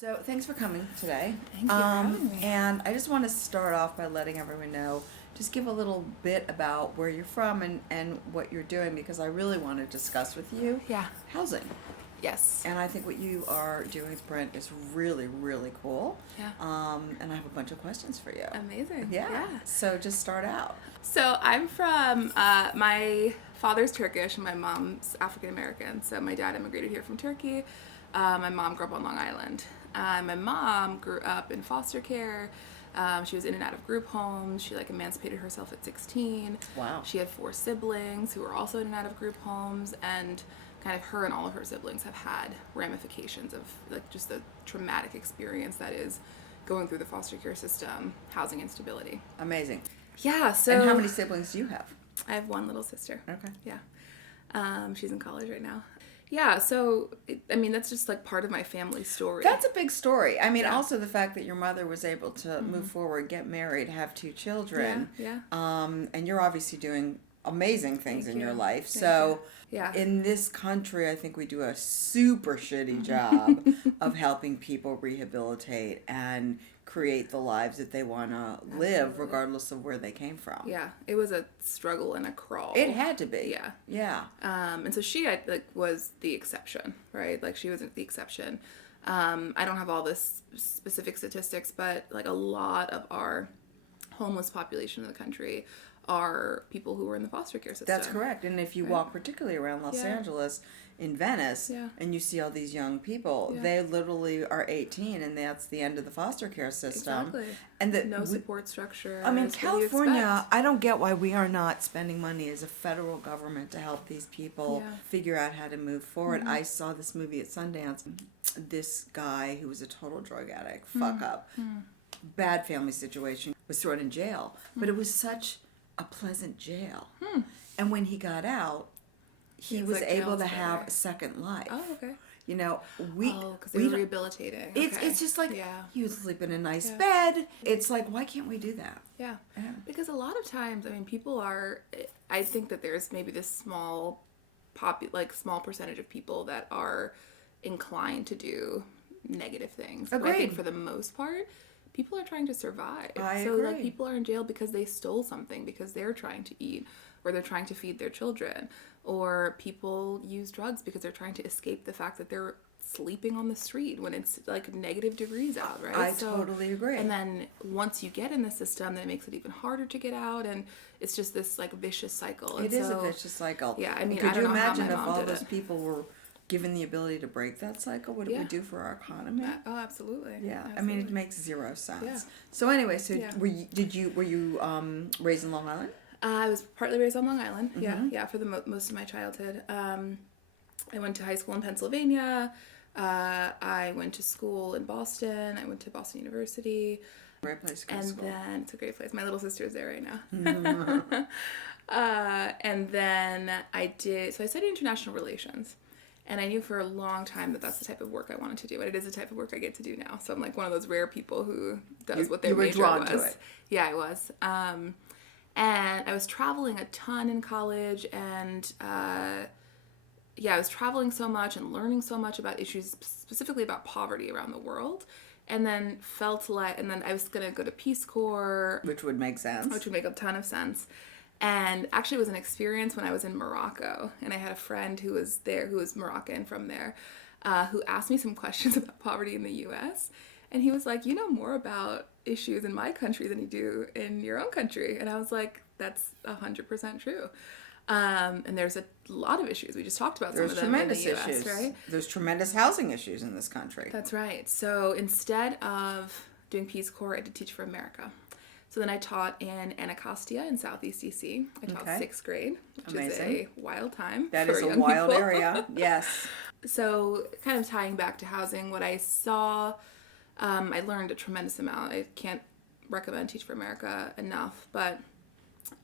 So thanks for coming today. Thank you for having me. And I just want to start off by letting everyone know, just give a little bit about where you're from and what you're doing, because I really want to discuss with you Yeah. housing. Yes. And I think what you are doing with Brent is really, really cool. Yeah. And I have a bunch of questions for you. Amazing. Yeah. So just start out. So I'm from, my father's Turkish and my mom's African American. So my dad immigrated here from Turkey. My mom grew up on Long Island. My mom grew up in foster care. She was in and out of group homes. She emancipated herself at 16. Wow. She had 4 siblings who were also in and out of group homes, and kind of her and all of her siblings have had ramifications of just the traumatic experience that is going through the foster care system, housing instability. Amazing. Yeah. So. And how many siblings do you have? I have one little sister. Okay. Yeah. She's in college right now. Yeah, so, that's just, part of my family story. That's a big story. Yeah. Also the fact that your mother was able to move forward, get married, have 2 children. Yeah. And you're obviously doing amazing things Thank in your you. life. Thank So you. Yeah. in this country, I think we do a super shitty job of helping people rehabilitate and create the lives that they want to live, regardless of where they came from. Yeah, it was a struggle and a crawl. It had to be. Yeah. Yeah. And so she was the exception, right? She wasn't the exception. I don't have all this specific statistics, but a lot of our homeless population in the country are people who were in the foster care system. That's correct. And if you walk particularly around Los Angeles, in Venice, and you see all these young people, they literally are 18 and that's the end of the foster care system. Exactly. And no support structure. California, I don't get why we are not spending money as a federal government to help these people figure out how to move forward. I saw this movie at Sundance. This guy who was a total drug addict, fuck up, bad family situation, was thrown in jail. But it was such a pleasant jail. And when he got out, he was able to have a second life. Oh, okay. Because they were rehabilitating. It's just he would sleep in a nice bed. It's why can't we do that? Yeah. Because a lot of times, people are. I think that there's maybe this small percentage of people that are inclined to do negative things. Agreed. But I think for the most part, people are trying to survive. I agree. People are in jail because they stole something, because they're trying to eat, or they're trying to feed their children, or people use drugs because they're trying to escape the fact that they're sleeping on the street when it's negative degrees out, right? I totally agree. And then once you get in the system, then it makes it even harder to get out, and it's just this vicious cycle. It is a vicious cycle. Yeah, could you imagine if all those people were given the ability to break that cycle, what it would do for our economy? Oh, absolutely. Yeah, Absolutely. it makes 0 sense. Yeah. So anyway, were you raised in Long Island? I was partly raised on Long Island. Yeah, for the most of my childhood. I went to high school in Pennsylvania. I went to school in Boston. I went to Boston University. Great place to go to school. And then it's a great place. My little sister is there right now. And then I studied international relations. And I knew for a long time that that's the type of work I wanted to do. And it is the type of work I get to do now. So I'm one of those rare people who does what their major was. You were drawn to it. Yeah, I was. And I was traveling a ton in college. And I was traveling so much and learning so much about issues, specifically about poverty around the world. And then and then I was going to go to Peace Corps. Which would make sense. Which would make a ton of sense. And actually it was an experience when I was in Morocco, and I had a friend who was there, who was Moroccan from there, who asked me some questions about poverty in the U.S. And he was like, you know more about issues in my country than you do in your own country. And I was like, that's 100% true. And there's a lot of issues. We just talked about some of them in the U.S., issues. Right? There's tremendous housing issues in this country. That's right. So instead of doing Peace Corps, I did Teach for America. So then I taught in Anacostia in Southeast DC. I taught 6th grade, which is a wild time. That for is a young wild people. area, yes. So kind of tying back to housing, what I saw, I learned a tremendous amount. I can't recommend Teach for America enough, but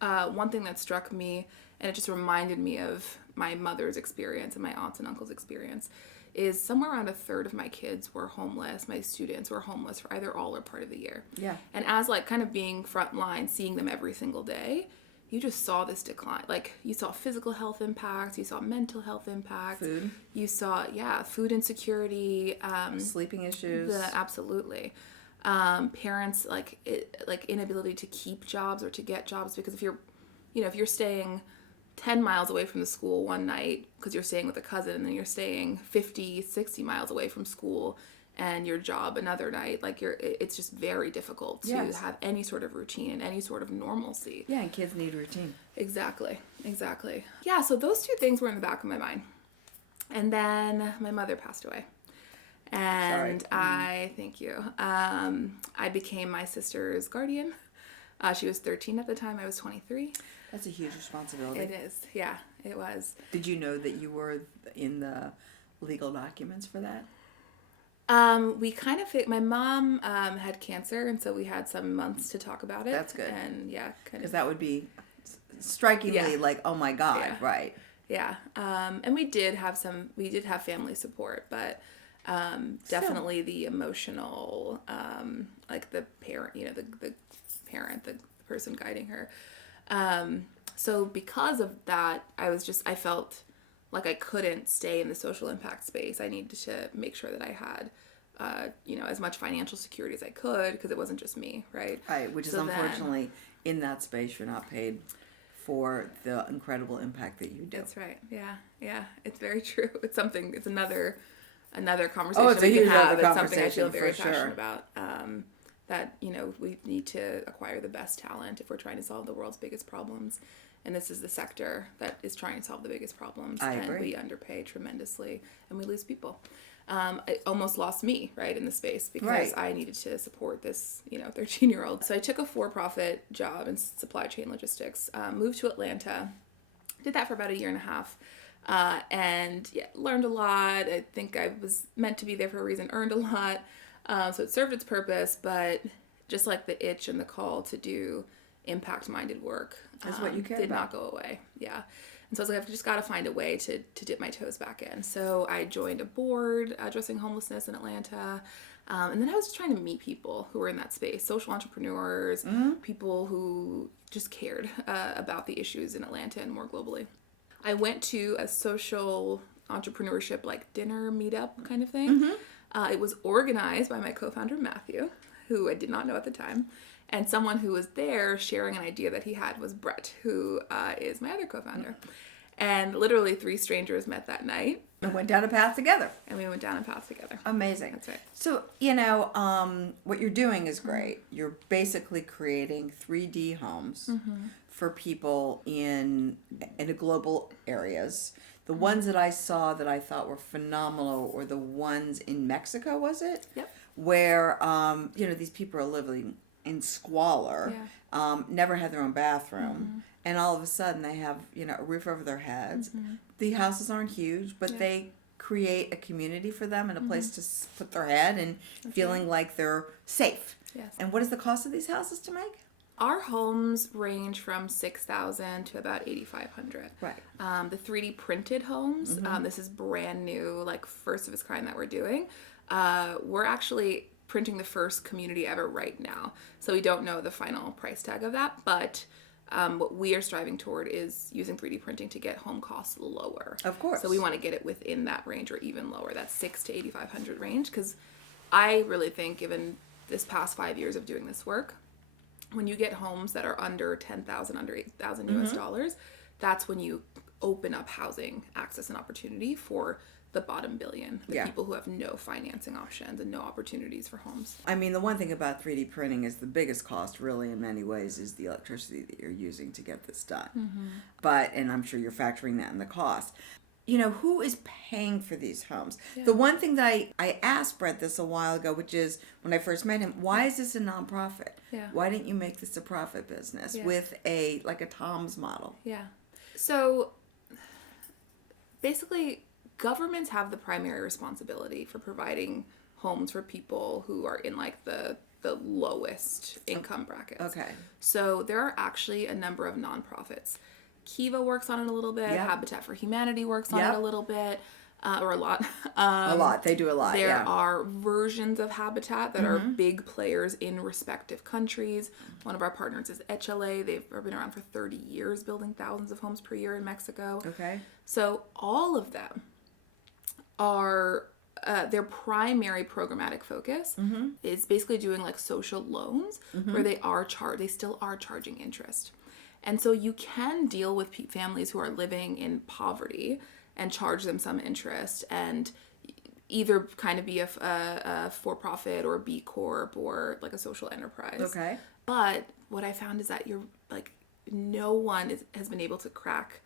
one thing that struck me, and it just reminded me of my mother's experience and my aunts and uncles' experience, is somewhere around 1/3 of my kids were homeless. My students were homeless for either all or part of the year. Yeah. And as kind of being frontline, seeing them every single day, you just saw this decline. Like, you saw physical health impacts, you saw mental health impacts. Food. You saw, food insecurity. Sleeping issues. Absolutely. Parents, like inability to keep jobs or to get jobs, because if you're staying 10 miles away from the school one night because you're staying with a cousin, and then you're staying 50, 60 miles away from school and your job another night, like it's just very difficult to have any sort of routine and any sort of normalcy. Yeah, and kids need routine. Exactly. Yeah, so those two things were in the back of my mind. And then my mother passed away. And thank you. I became my sister's guardian. She was 13 at the time. I was 23. That's a huge responsibility. It is. Yeah, it was. Did you know that you were in the legal documents for that? We kind of, my mom had cancer, and so we had some months to talk about it. That's good. And because that would be strikingly like, oh my God, right. Yeah. And we did have family support, but definitely the emotional, like the parent, the parent, the person guiding her. So because of that, I felt like I couldn't stay in the social impact space. I needed to make sure that I had, as much financial security as I could, because it wasn't just me, right? Right, which is unfortunately in that space you're not paid for the incredible impact that you do. That's right. Yeah. It's very true. It's another conversation it's a huge other It's something I feel conversation, very for passionate sure. about. That, we need to acquire the best talent if we're trying to solve the world's biggest problems. And this is the sector that is trying to solve the biggest problems. I agree. And we underpay tremendously, and we lose people. It almost lost me, right, in the space, because I needed to support this, 13-year-old. So I took a for-profit job in supply chain logistics, moved to Atlanta, did that for about a year and a half, and learned a lot. I think I was meant to be there for a reason, earned a lot. So it served its purpose, but just like the itch and the call to do impact-minded work is what you cared did about. not go away. Yeah. And so I was like, I've just got to find a way to dip my toes back in. So I joined a board addressing homelessness in Atlanta. And then I was just trying to meet people who were in that space, social entrepreneurs, people who just cared about the issues in Atlanta and more globally. I went to a social entrepreneurship like dinner meetup kind of thing. It was organized by my co-founder, Matthew, who I did not know at the time. And someone who was there sharing an idea that he had was Brett, who is my other co-founder. And literally 3 strangers met that night. And went down a path together. Amazing. Amazing. That's right. So, what you're doing is great. You're basically creating 3D homes for people in a global areas. The ones that I saw that I thought were phenomenal were the ones in Mexico, was it? Yep. Where, these people are living in squalor, never had their own bathroom, and all of a sudden they have, a roof over their heads. The houses aren't huge, but they create a community for them and a place to put their head and feeling like they're safe. Yes. And what is the cost of these houses to make? Our homes range from $6,000 to about $8,500. Right. The 3D printed homes, this is brand new, like first of its kind that we're doing. We're actually printing the first community ever right now. So we don't know the final price tag of that, but what we are striving toward is using 3D printing to get home costs lower. Of course. So we want to get it within that range or even lower, that $6,000 to $8,500 range, because I really think, given this past 5 years of doing this work, when you get homes that are under $10,000, under $8,000 US dollars, that's when you open up housing access and opportunity for the bottom billion, the people who have no financing options and no opportunities for homes. I mean, the one thing about 3D printing is the biggest cost, really, in many ways, is the electricity that you're using to get this done. And I'm sure you're factoring that in the cost. Who is paying for these homes? The one thing that I asked Brett this a while ago, which is when I first met him, why is this a nonprofit? Why didn't you make this a profit business with a Tom's model? So basically, governments have the primary responsibility for providing homes for people who are in the lowest income brackets. Okay. So there are actually a number of nonprofits. Kiva works on it a little bit. Habitat for Humanity works on it a little bit. or a lot. A lot. They do a lot, There yeah. are versions of Habitat that are big players in respective countries. One of our partners is HLA. They've been around for 30 years, building thousands of homes per year in Mexico. Okay. So all of them are, their primary programmatic focus is basically doing like social loans where they still are charging interest. And so you can deal with families who are living in poverty and charge them some interest and either kind of be a for-profit or B Corp or like a social enterprise. Okay. But what I found is that no one has been able to crack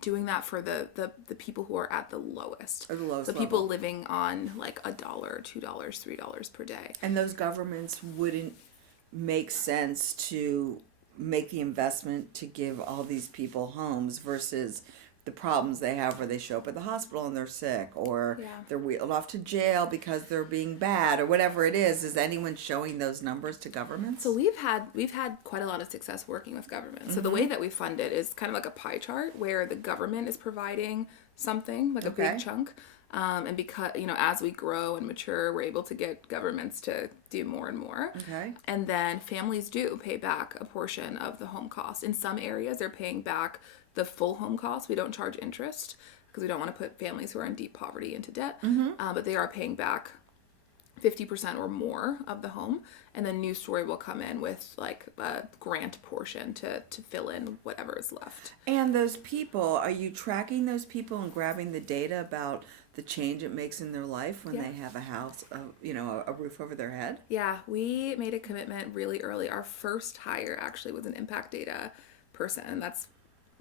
doing that for the people who are at the lowest. Or the lowest the people level. living on like $1, $2, $3 per day. And those governments wouldn't make sense to make the investment to give all these people homes versus the problems they have where they show up at the hospital and they're sick, or they're wheeled off to jail because they're being bad, or whatever it is. Is anyone showing those numbers to governments? So we've had quite a lot of success working with government. So the way that we fund it is kind of like a pie chart where the government is providing something like a big chunk. And because, as we grow and mature, we're able to get governments to do more and more. Okay. And then families do pay back a portion of the home cost. In some areas, they're paying back the full home cost. We don't charge interest because we don't want to put families who are in deep poverty into debt. But they are paying back 50% or more of the home. And then New Story will come in with like a grant portion to fill in whatever is left. And those people, are you tracking those people and grabbing the data about the change it makes in their life when they have a house, a roof over their head? Yeah, we made a commitment really early. Our first hire actually was an impact data person, and that's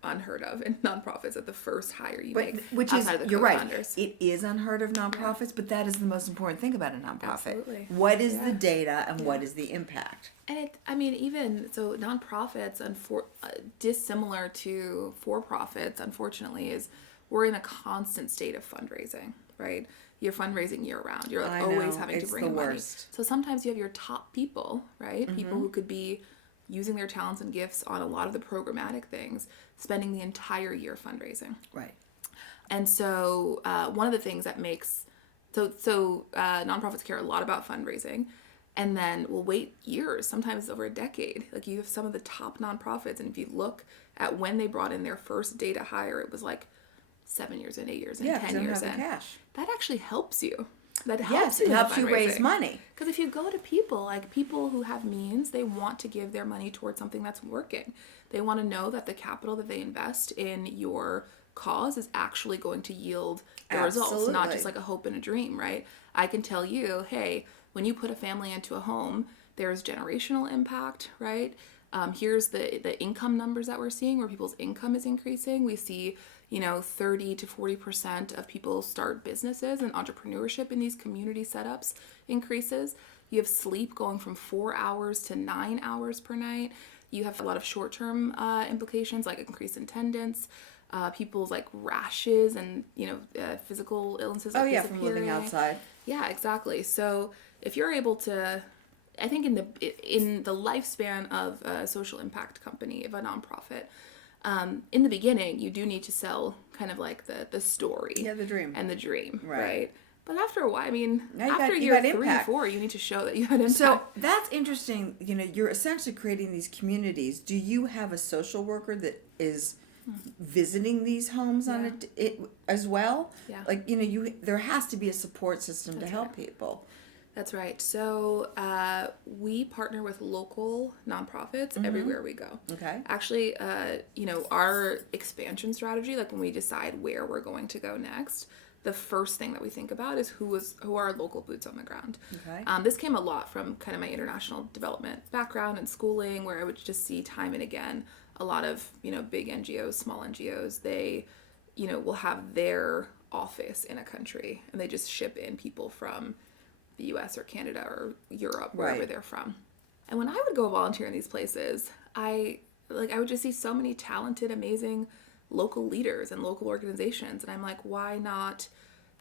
unheard of in nonprofits at the first hire you make. Which is, outside of the you're right, co-founders. it is unheard of nonprofits, but that is the most important thing about a nonprofit. Absolutely. What is the data and what is the impact? And even so, nonprofits, dissimilar to for-profits, unfortunately, is we're in a constant state of fundraising, right? You're fundraising year-round. You're always having to bring in money. So sometimes you have your top people, right? People who could be using their talents and gifts on a lot of the programmatic things, spending the entire year fundraising. Right. And so one of the things that makes nonprofits care a lot about fundraising, and then will wait years, sometimes over a decade. Like you have some of the top nonprofits, and if you look at when they brought in their first data hire, it was like 7 years in, 8 years in, 10 years in. Cash. That actually helps you. That Yes, helps it helps you raise fundraising. money. Because if you go to people who have means, they want to give their money towards something that's working. They want to know that the capital that they invest in your cause is actually going to yield the results, not just like a hope and a dream, right? I can tell you, hey, when you put a family into a home, there's generational impact, right? Here's the income numbers that we're seeing where people's income is increasing. We see 30 to 40% of people start businesses, and entrepreneurship in these community setups increases. You have sleep going from 4 hours to 9 hours per night. You have a lot of short-term implications like increased attendance, people's like rashes and physical illnesses. Oh like yeah, from living outside. Yeah, exactly. So if you're able to, I think in the lifespan of a social impact company, of a nonprofit, in the beginning, you do need to sell kind of like the story. Yeah, the dream. And the dream, right? But after a while, after year 3 or 4, you need to show that you had impact. So that's interesting. You're essentially creating these communities. Do you have a social worker that is visiting these homes on it as well? Yeah. Like, there has to be a support system to help people. That's right. So we partner with local nonprofits everywhere we go. Okay. Actually, our expansion strategy, like when we decide where we're going to go next, the first thing that we think about is who are local boots on the ground. Okay. This came a lot from kind of my international development background and schooling, where I would just see time and again a lot of big NGOs, small NGOs. They will have their office in a country, and they just ship in people from the US or Canada or Europe, wherever they're from. And when I would go volunteer in these places, I would just see so many talented, amazing local leaders and local organizations, and I'm like, why not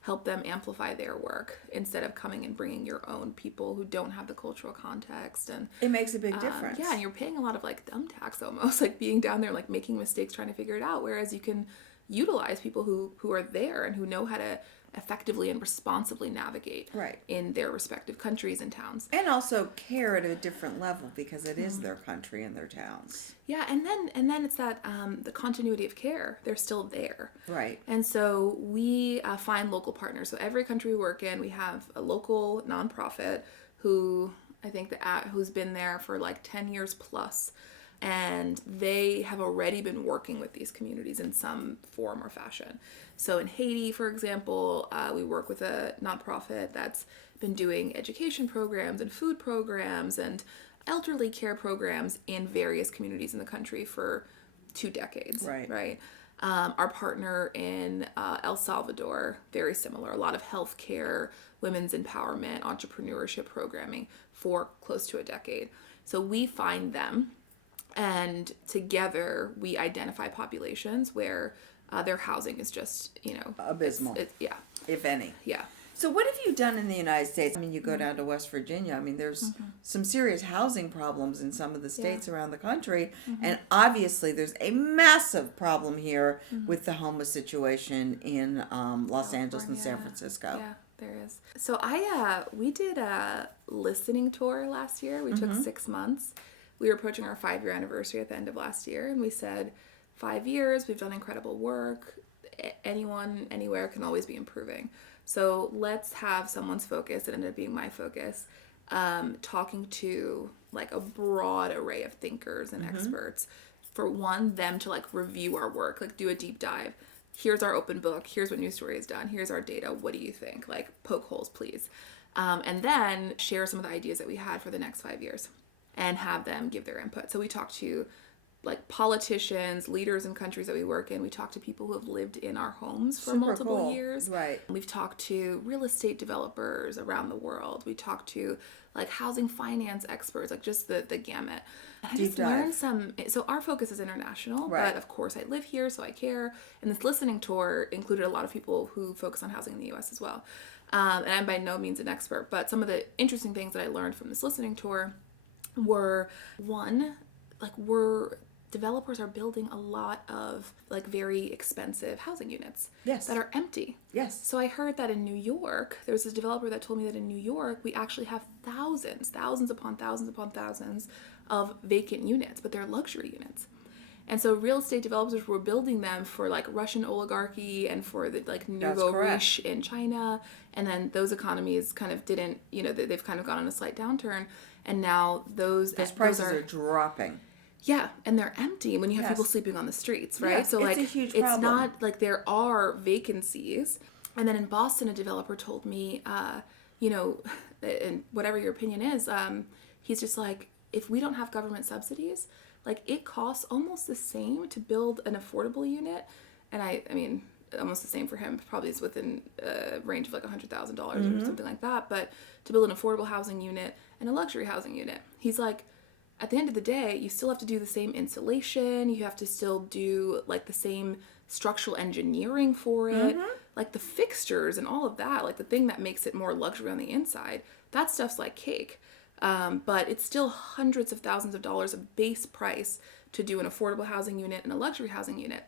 help them amplify their work instead of coming and bringing your own people who don't have the cultural context? And it makes a big difference. Yeah, and you're paying a lot of like dumb tax almost, like being down there, like making mistakes, trying to figure it out, whereas you can utilize people who are there and who know how to effectively and responsibly navigate Right. in their respective countries and towns. And also care at a different level because it is their country and their towns. Yeah, and then it's that the continuity of care. They're still there. Right. And so we find local partners. So every country we work in, we have a local nonprofit who I think who's been there for like 10 years plus. And they have already been working with these communities in some form or fashion. So in Haiti, for example, we work with a nonprofit that's been doing education programs and food programs and elderly care programs in various communities in the country for 2 decades. Right. Our partner in El Salvador, very similar. A lot of healthcare, women's empowerment, entrepreneurship programming for close to a decade. So we find them. And together we identify populations where their housing is just, abysmal. Yeah. If any. Yeah. So what have you done in the United States? I mean, you go down to West Virginia. I mean, there's some serious housing problems in some of the states around the country. And obviously there's a massive problem here with the homeless situation in Los Angeles and San Francisco. Yeah, there is. So we did a listening tour last year. We took 6 months. We were approaching our 5-year anniversary at the end of last year, and we said, 5 years, we've done incredible work. Anyone, anywhere can always be improving. So let's have someone's focus, it ended up being my focus, talking to like a broad array of thinkers and experts. For one, them to like review our work, like do a deep dive. Here's our open book. Here's what New Story has done. Here's our data. What do you think? Like poke holes, please. And then share some of the ideas that we had for the next 5 years and have them give their input. So we talked to like politicians, leaders in countries that we work in. We talked to people who have lived in our homes for multiple years. Right. We've talked to real estate developers around the world. We talked to like housing finance experts, like just the gamut. And I just learned so our focus is international, but of course I live here, so I care. And this listening tour included a lot of people who focus on housing in the US as well. And I'm by no means an expert, but some of the interesting things that I learned from this listening tour were, one, like developers are building a lot of like very expensive housing units that are empty. Yes. So I heard that in New York, there was this developer that told me that in New York, we actually have thousands upon thousands of vacant units, but they're luxury units. And so real estate developers were building them for like Russian oligarchy and for the like nouveau riche in China. And then those economies kind of didn't, they've kind of gone on a slight downturn. And now those prices are dropping. Yeah, and they're empty when you have people sleeping on the streets, right? Yes, so like it's a huge it's problem. not like there are vacancies. And then in Boston, a developer told me, and whatever your opinion is, he's just like, if we don't have government subsidies, like it costs almost the same to build an affordable unit. And I mean, almost the same for him, probably is within a range of like $100,000 or something like that. But to build an affordable housing unit and a luxury housing unit, he's like, at the end of the day, you still have to do the same insulation. You have to still do like the same structural engineering for it. Like the fixtures and all of that, like the thing that makes it more luxury on the inside, that stuff's like cake. But it's still hundreds of thousands of dollars of base price to do an affordable housing unit and a luxury housing unit.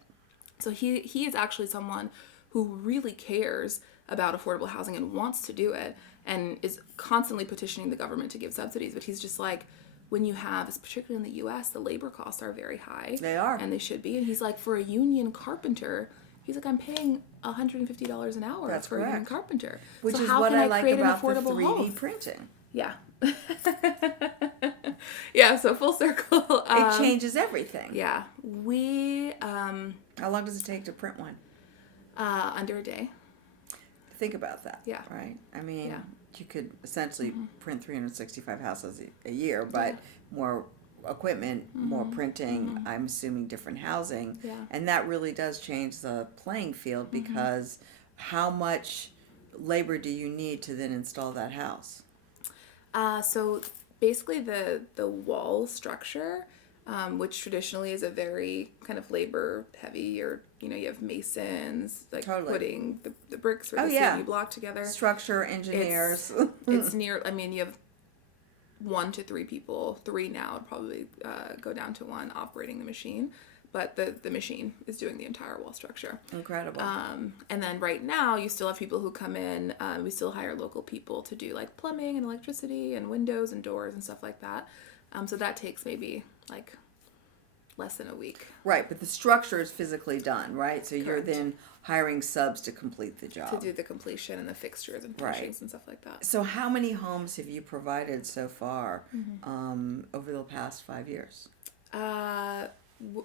So he is actually someone who really cares about affordable housing and wants to do it and is constantly petitioning the government to give subsidies. But he's just like, when you have, particularly in the U.S., the labor costs are very high. They are. And they should be. And he's like, for a union carpenter, he's like, I'm paying $150 an hour for a union carpenter. Which so is how what can I like create about an the affordable 3D home? printing. Yeah. Yeah, so full circle. It changes everything. Yeah. We... How long does it take to print one? Under a day. Think about that. Yeah. Right? I mean, you could essentially print 365 houses a year, but more equipment, more printing, I'm assuming different housing. Yeah. And that really does change the playing field because how much labor do you need to then install that house? So basically the wall structure, which traditionally is a very kind of labor heavy, you have masons like putting the bricks or the cement block together. Structure engineers. It's near, you have 1 to 3 people, 3 now would probably go down to 1 operating the machine. but the machine is doing the entire wall structure. Incredible. And then right now you still have people who come in. We still hire local people to do like plumbing and electricity and windows and doors and stuff like that. So that takes maybe like less than a week. Right, but the structure is physically done, right? So you're Correct. then hiring subs to complete the job. To do the completion and the fixtures and furnishings and stuff like that. So how many homes have you provided so far over the past 5 years?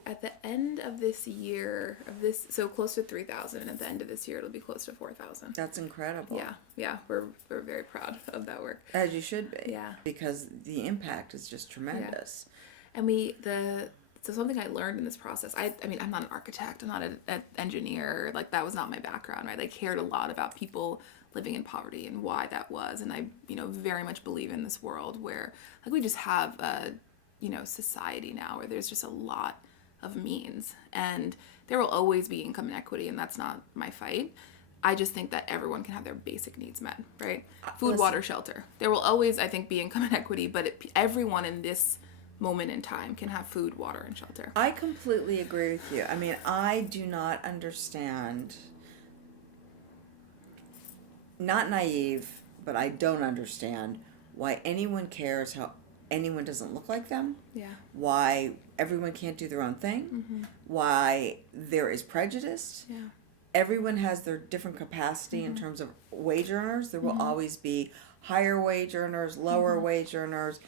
At the end of this year, so close to 3,000, and at the end of this year it'll be close to 4,000. That's incredible. Yeah, we're very proud of that work. As you should be. Yeah. Because the impact is just tremendous. Yeah. And so something I learned in this process, I mean, I'm not an architect, I'm not an engineer, like that was not my background, right? I cared a lot about people living in poverty and why that was, and I, very much believe in this world where, like, we just have a, society now where there's just a lot of means, and there will always be income inequity, and that's not my fight. I just think that everyone can have their basic needs met, right? Food, water, shelter. There will always, I think, be income inequity, but everyone in this moment in time can have food, water, and shelter. I completely agree with you. I mean, I do not understand, not naive, but I don't understand why anyone cares how anyone doesn't look like them. Yeah. Why everyone can't do their own thing. Why there is prejudice. Yeah. Everyone has their different capacity in terms of wage earners. There will always be higher wage earners, lower wage earners.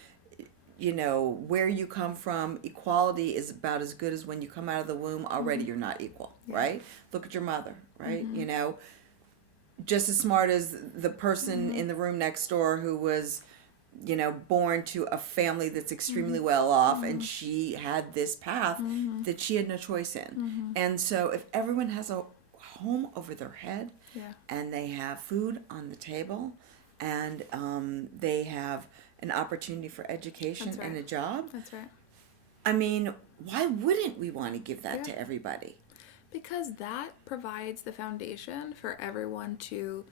Where you come from, equality is about as good as when you come out of the womb, already you're not equal, right? Look at your mother, right? Just as smart as the person in the room next door who was, born to a family that's extremely well off, and she had this path that she had no choice in. And so if everyone has a home over their head, and they have food on the table, and they have an opportunity for education and a job. That's right. I mean, why wouldn't we want to give that to everybody? Because that provides the foundation for everyone to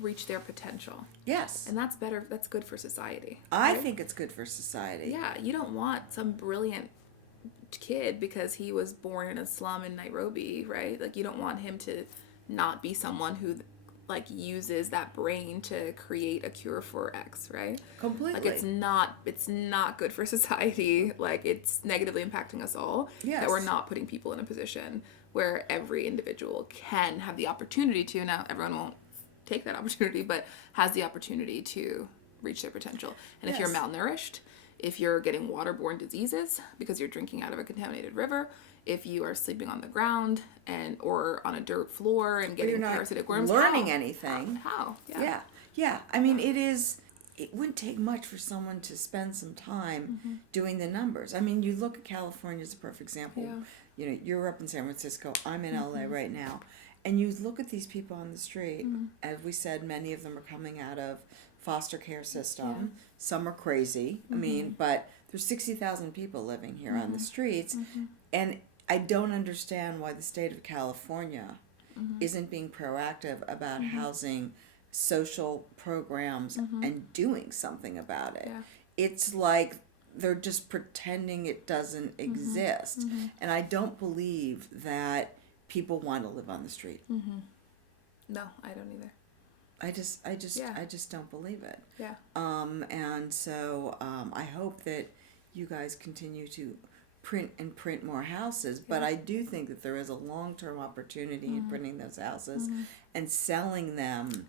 reach their potential. Yes. And that's better. That's good for society. I think it's good for society. Yeah. You don't want some brilliant kid because he was born in a slum in Nairobi, right? Like, you don't want him to not be someone who uses that brain to create a cure for X, right? Completely. Like, it's not good for society. Like, it's negatively impacting us all. Yes. That we're not putting people in a position where every individual can have the opportunity to. Now, everyone won't take that opportunity, but has the opportunity to reach their potential. And if you're malnourished, if you're getting waterborne diseases because you're drinking out of a contaminated river, if you are sleeping on the ground or on a dirt floor and getting parasitic worms, learning anything. How? Yeah. I mean, it wouldn't take much for someone to spend some time doing the numbers. I mean, you look at California as a perfect example. Yeah. You're up in San Francisco. I'm in LA right now. And you look at these people on the street. As we said, many of them are coming out of foster care system. Yeah. Some are crazy. I mean, but there's 60,000 people living here on the streets. And I don't understand why the state of California isn't being proactive about housing, social programs, and doing something about it. Yeah. It's like they're just pretending it doesn't exist. And I don't believe that people want to live on the street. No, I don't either. I just don't believe it. Yeah. And so I hope that you guys continue to print more houses, but I do think that there is a long-term opportunity in printing those houses and selling them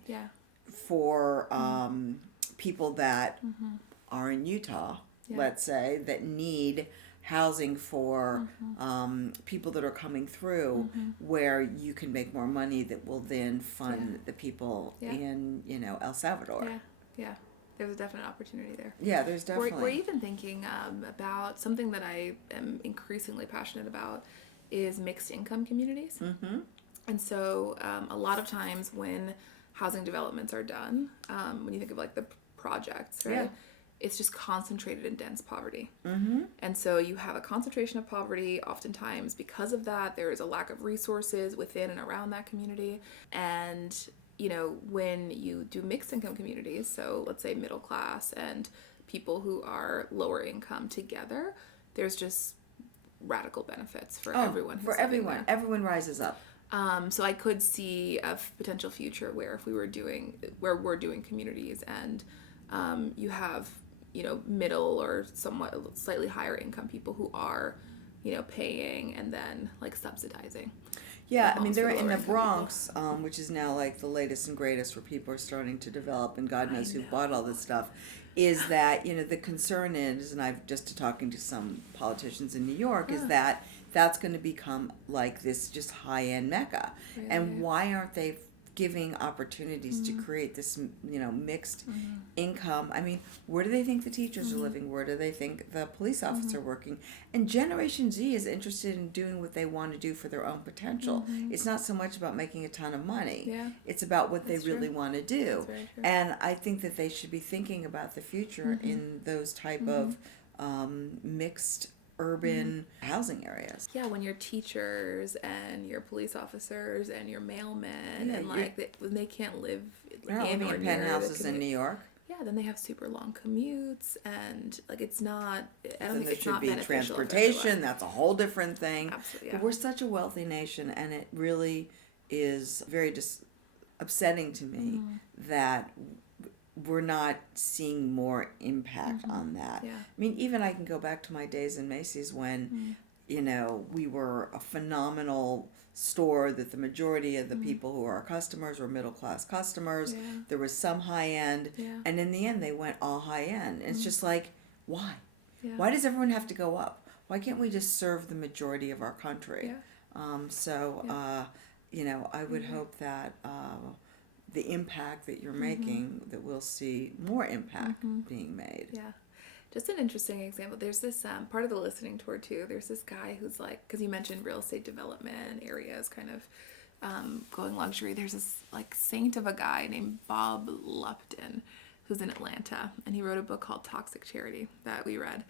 for people that are in Utah, let's say, that need housing for people that are coming through, where you can make more money that will then fund the people in El Salvador. Yeah. There's a definite opportunity there. Yeah, there's definitely. We're even thinking about something that I am increasingly passionate about is mixed income communities. And so a lot of times when housing developments are done, when you think of like the projects, right? It's just concentrated in dense poverty. And so you have a concentration of poverty. Oftentimes because of that, there is a lack of resources within and around that community. And when you do mixed income communities, so let's say middle class and people who are lower income together, there's just radical benefits for everyone who's for living everyone. there. Everyone rises up. So I could see a potential future where if we're doing communities and you have, middle or somewhat slightly higher income people who are, paying and then like subsidizing. Yeah, I mean, they're in the Bronx, which is now like the latest and greatest where people are starting to develop, and God knows who bought all this stuff, is that, the concern is, and I've just talking to some politicians in New York, is that that's going to become like this just high-end mecca. Really? And why aren't they giving opportunities to create this, mixed income? I mean, where do they think the teachers are living? Where do they think the police officers are working? And Generation Z is interested in doing what they want to do for their own potential. It's not so much about making a ton of money. Yeah. It's about what they really want to do. And I think that they should be thinking about the future in those type of mixed urban housing areas. Yeah, when your teachers and your police officers and your mailmen and when they can't live in penthouses in New York. Yeah, then they have super long commutes and like it's not. I don't think there it's should not be transportation. That's a whole different thing. Absolutely, yeah. But we're such a wealthy nation, and it really is very upsetting to me that we're not seeing more impact on that. Yeah. I mean, even I can go back to my days in Macy's when, we were a phenomenal store that the majority of the people who were our customers were middle-class customers. Yeah. There was some high-end, and in the end they went all high-end. It's just like, why? Yeah. Why does everyone have to go up? Why can't we just serve the majority of our country? Yeah. I would hope that the impact that you're making, that we'll see more impact being made. Yeah. Just an interesting example. There's this part of the listening tour too. There's this guy who's like, because you mentioned real estate development areas kind of going luxury. There's this like saint of a guy named Bob Lupton who's in Atlanta, and he wrote a book called Toxic Charity that we read.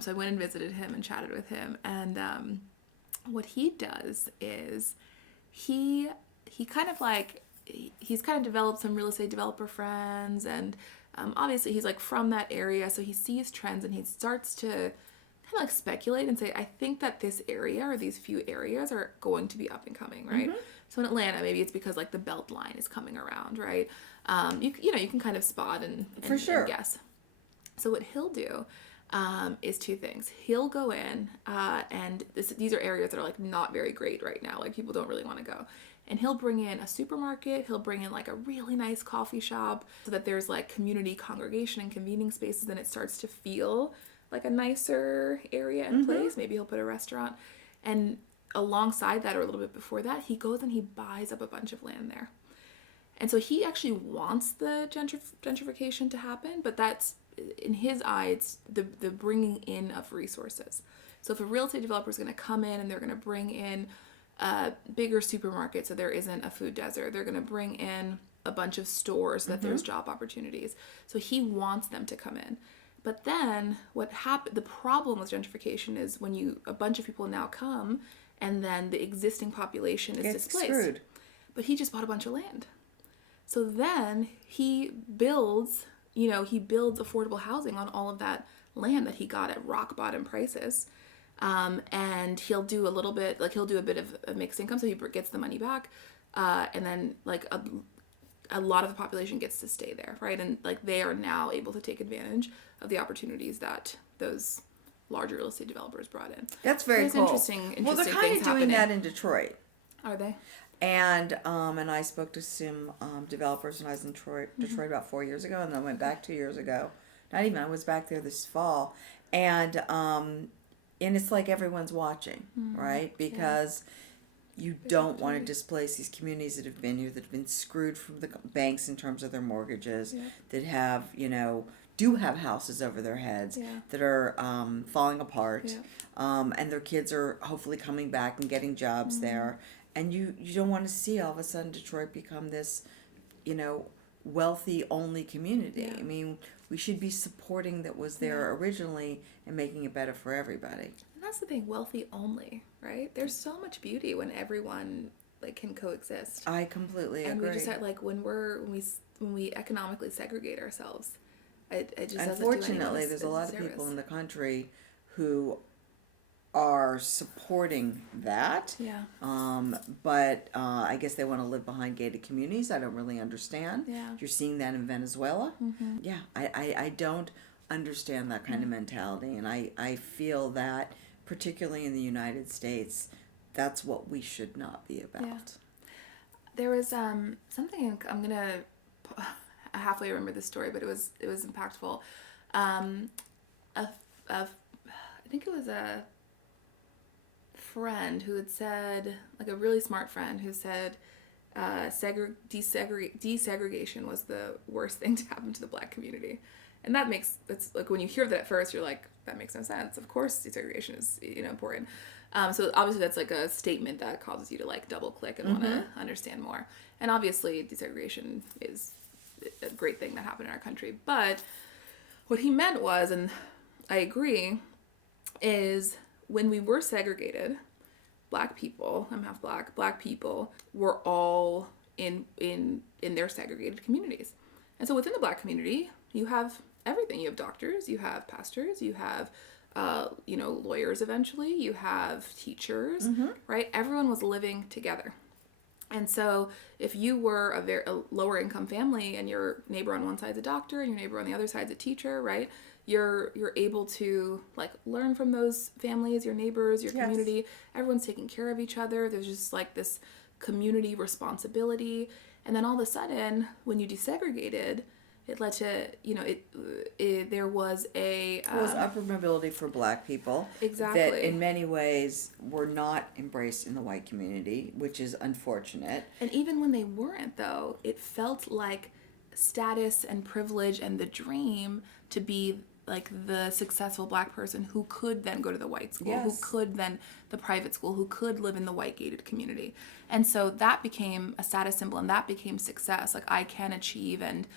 So I went and visited him and chatted with him, and what he does is he's kind of developed some real estate developer friends, and obviously he's like from that area, so he sees trends and he starts to kind of like speculate and say, I think that this area or these few areas are going to be up and coming, right? So in Atlanta, maybe it's because like the belt line is coming around, right? You can kind of spot and for sure and guess. So what he'll do is two things. He'll go in and these are areas that are like not very great right now, like people don't really want to go. And he'll bring in a supermarket, he'll bring in like a really nice coffee shop so that there's like community congregation and convening spaces, and it starts to feel like a nicer area and place. Maybe he'll put a restaurant. And alongside that, or a little bit before that, he goes and he buys up a bunch of land there. And so he actually wants the gentrification to happen, but that's, in his eyes, the bringing in of resources. So if a real estate developer is going to come in and they're going to bring in a bigger supermarket so there isn't a food desert, they're going to bring in a bunch of stores so that there's job opportunities. So he wants them to come in. But then the problem with gentrification is when a bunch of people now come and then the existing population is displaced. Screwed. But he just bought a bunch of land. So then he builds affordable housing on all of that land that he got at rock bottom prices. And he'll do a bit of a mixed income, so he gets the money back, and then like a lot of the population gets to stay there, right? And like they are now able to take advantage of the opportunities that those larger real estate developers brought in. That's very cool. Interesting well, they're kind of doing that in Detroit. Are they? And I spoke to some developers when I was in Detroit about 4 years ago, and then I went back 2 years ago. Not even, I was back there this fall, and it's like everyone's watching, right? Because you don't want to displace these communities that have been here, that have been screwed from the banks in terms of their mortgages, that have, do have houses over their heads, that are falling apart, and their kids are hopefully coming back and getting jobs there. And you don't want to see all of a sudden Detroit become this, wealthy only community. I mean, we should be supporting that was there originally and making it better for everybody. And that's the thing, wealthy only, right? There's so much beauty when everyone like can coexist. I completely agree. And we just had like when we economically segregate ourselves, it just unfortunately there's a lot of people in the country who are supporting that. Yeah. But I guess they want to live behind gated communities. I don't really understand. Yeah. You're seeing that in Venezuela. Mm-hmm. Yeah, I don't understand that kind of mentality. And I feel that, particularly in the United States, that's what we should not be about. Yeah. There was something, I'm going to halfway remember this story, but it was impactful. I think it was a friend who had said, like a really smart friend who said, desegregation was the worst thing to happen to the Black community. And it's like when you hear that at first, you're like, that makes no sense. Of course desegregation is, important. So obviously that's like a statement that causes you to like double click and want to understand more. And obviously desegregation is a great thing that happened in our country. But what he meant was, and I agree, is when we were segregated, Black people, I'm half Black people were all in their segregated communities. And so within the Black community, you have everything. You have doctors, you have pastors, you have lawyers eventually, you have teachers, right? Everyone was living together. And so if you were a lower income family and your neighbor on one side is a doctor and your neighbor on the other side is a teacher, right? You're able to like learn from those families, your neighbors, your community. Everyone's taking care of each other. There's just like this community responsibility. And then all of a sudden, when you desegregated, it led to, there was it was upper mobility for Black people. Exactly. That in many ways were not embraced in the white community, which is unfortunate. And even when they weren't, though, it felt like status and privilege and the dream to be like the successful Black person who could then go to the white school, who could then the private school, who could live in the white gated community. And so that became a status symbol and that became success. Like I can achieve and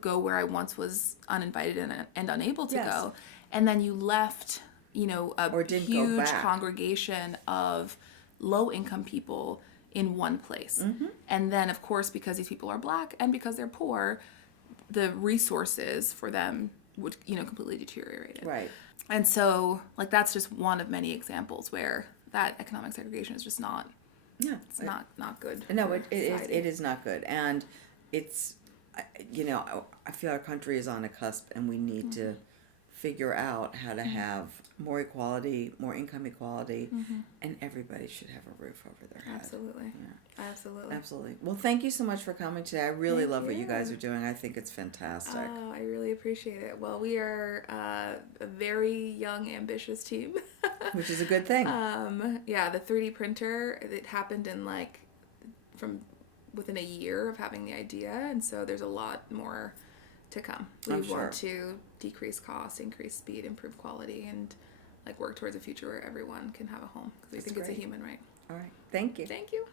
go where I once was uninvited and unable to go. And then you left, a huge congregation of low-income people in one place. And then, of course, because these people are Black and because they're poor, the resources for them would, completely deteriorate. Right. And so, like, that's just one of many examples where that economic segregation is just not, it's not good. No, it is not good. And it's, I feel our country is on a cusp and we need to figure out how to have more equality, more income equality, and everybody should have a roof over their head. Absolutely. Yeah. Absolutely. Well, thank you so much for coming today. I really love what you guys are doing. I think it's fantastic. Oh, I really appreciate it. Well, we are a very young, ambitious team. Which is a good thing. The 3D printer, it happened in within a year of having the idea, and so there's a lot more to come. We want to decrease cost, increase speed, improve quality, and work towards a future where everyone can have a home because we think it's a human right. All right. Thank you. Thank you.